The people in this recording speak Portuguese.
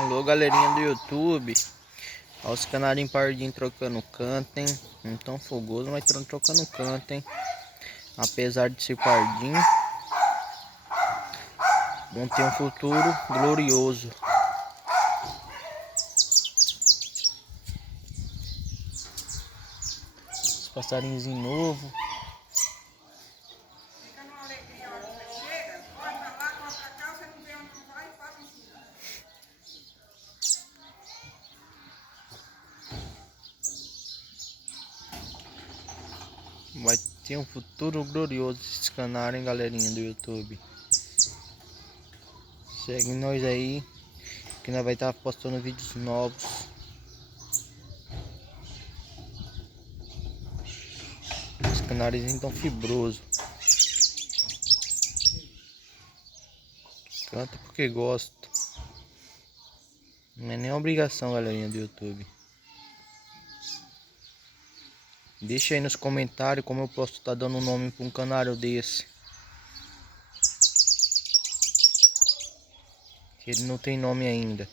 Alô, galerinha do YouTube. Olha os canarinhos pardinhos trocando canto, hein? Não tão fogoso, mas estão trocando canto, hein? Apesar de ser pardinho, vão ter um futuro glorioso. Os passarinhos novos. Fica numa alegria a hora que você chega, corre pra lá, corre pra cá, você não vê onde não vai e passa em cima. Vai ter um futuro glorioso esses canários, hein, galerinha do YouTube. Segue nós aí, que nós vai estar postando vídeos novos. Os canários tão fibrosos. Canta porque gosto. Não é nem obrigação, galerinha do YouTube. Deixa aí nos comentários como eu posso estar dando nome para um canário desse. Que ele não tem nome ainda.